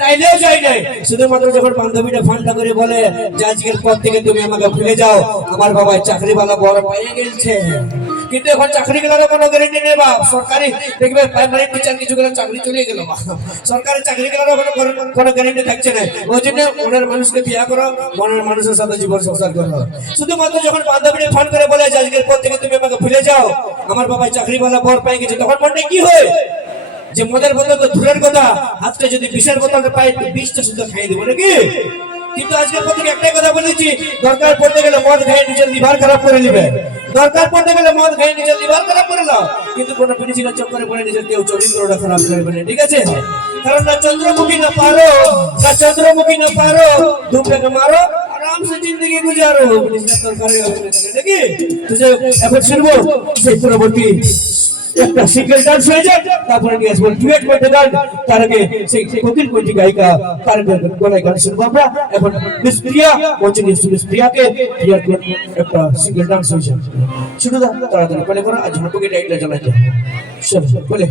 তাইলেও যাই নাই। শুধুমাত্র যখন বান্ধবীটা ফান্ডা করে বলে, যে আজকের পর থেকে তুমি আমাকে ভুলে যাও, আমার বাবা চাকরিওয়ালা বড় পেয়ে গেছে কিন্তু এখন চাকরি গেলার কোনো গ্যারেন্টি নেই বাপ। সরকারি, দেখবে প্রাইমারি টিচার কিছু গেলে চাকরি চলে গেল সরকারি চাকরি গেলার কোনো কোনো গ্যারেন্টি থাকছে না। ওই জন্য মনের মানুষকে বিয়া করো, মনের মানুষের সাথে জীবন সংসার করো। শুধুমাত্র যখন বান্ধবীটা ফোন করে বলে, যে আজকের পর থেকে তুমি আমাকে ভুলে যাও, আমার বাবা চাকরিওয়ালা বর পেয়ে গেছে, তখন মনটা কি হয়? যে মদের বোতল তো ধূরের কথা আজকে যদি বিষের বোতলটা পাই বিষটা শুধু খাইয়ে দেবো নাকি? কিন্তু আজকে প্রত্যেকে একটাই কথা বলেছি দরকার পড়তে গেলে মদ খাইয়ে নিজের লিভার খারাপ করে নিবে। দরকার পড়তে গেলে মদ খাইয়ে নিজের লিভার খারাপ করে নাও কিন্তু কোনো পিডিসিলা চক্করে পড়ে নিজের কেউ চরিন্দ্রটা খারাপ করে বলে ঠিক আছে? কারণ না চন্দ্রমুখী না পারো না চন্দ্রমুখী না পারো দুপটাকে মারো আরামসে জিন্দগি গুজারো। দরকার নাকি? এখন শুনব সেই পরবর্তী একটা সিঙ্গেল ডান্স হয়ে যায় তারপরে নিয়ে আসব ডুয়েট করতে গান তার আগে সেই কোকিল কোটি গায়িকা তার গলায় গান শুনব আমরা। এখন মিস প্রিয়া নিয়ে মিস প্রিয়াকে। প্রিয়ার একটা সিঙ্গেল ডান্স হয়ে যায় শুরু তাড়াতাড়ি, বলে করো, আজ হাঁটুকে টাইটটা জ্বালাই যায় চল, বলে।